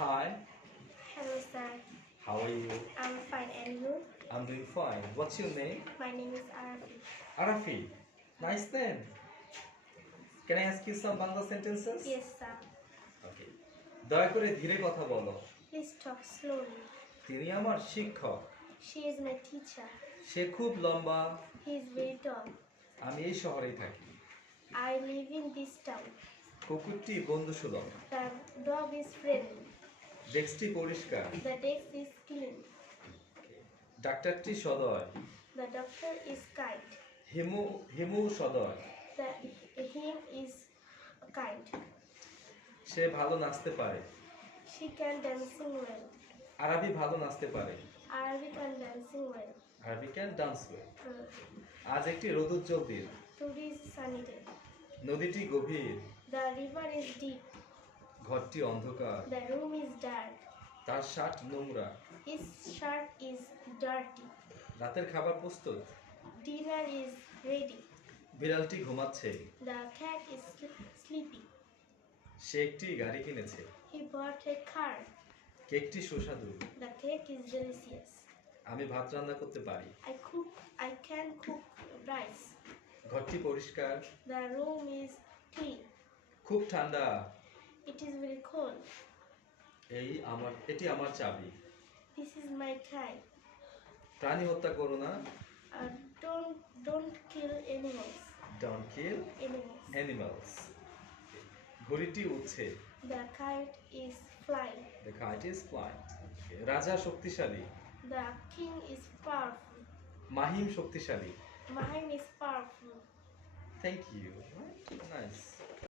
Hi, Hello, sir. how are you? I'm fine, and you? I'm doing fine. What's your name? My name is Arabi. Arafi. Nice name. Can I ask you some Bangla sentences? Yes, sir. Okay. দয়া করে ধীরে কথা বলো। Please talk slowly. তিনি আমার শিক্ষক। She is my teacher. সে খুব লম্বা। He is very tall. আমি এই শহরেই থাকি। I live in this town. কুকুরটি বন্ধুসুলভ। The dog is friendly. ডেস্কটি পরিষ্কার। The desk is clean. ডাক্তারটি সদয়। The doctor is kind. Himu সদয়। Him is kind. সে ভালো নাচতে পারে। She can dancing well. আরবি ভালো নাচতে পারে। Arabi can dancing well. আরবি ক্যান ডান্স ওয়েল। Uh, আজ একটি রোদুজ্জ্বল দিন। Today is sunny day. নদীটি গভীর। The river is deep. ঘরটি অন্ধকার। The room is dark. তার শার্ট নোংরা। His shirt is dirty. রাতের খাবার প্রস্তুত। Dinner is ready. বিড়ালটি ঘুমাচ্ছে। The cat is sleepy. সে একটি গাড়ি কিনেছে। He bought a car. কেকটি সুস্বাদু। The cake is delicious. আমি ভাত রান্না করতে পারি। I can cook rice. ঘরটি পরিষ্কার। The room is clean. খুব ঠান্ডা। It is very cold. এটি আমার চাবি। This is my key. প্রাণী হত্যা করো না। Don't kill animals. Don't kill Animals. animals. ঘড়িটি উড়ছে। The kite is flying. The kite is flying. রাজা শক্তিশালী। The king is powerful. Mahim শক্তিশালী। Mahim is powerful. Thank you. Nice.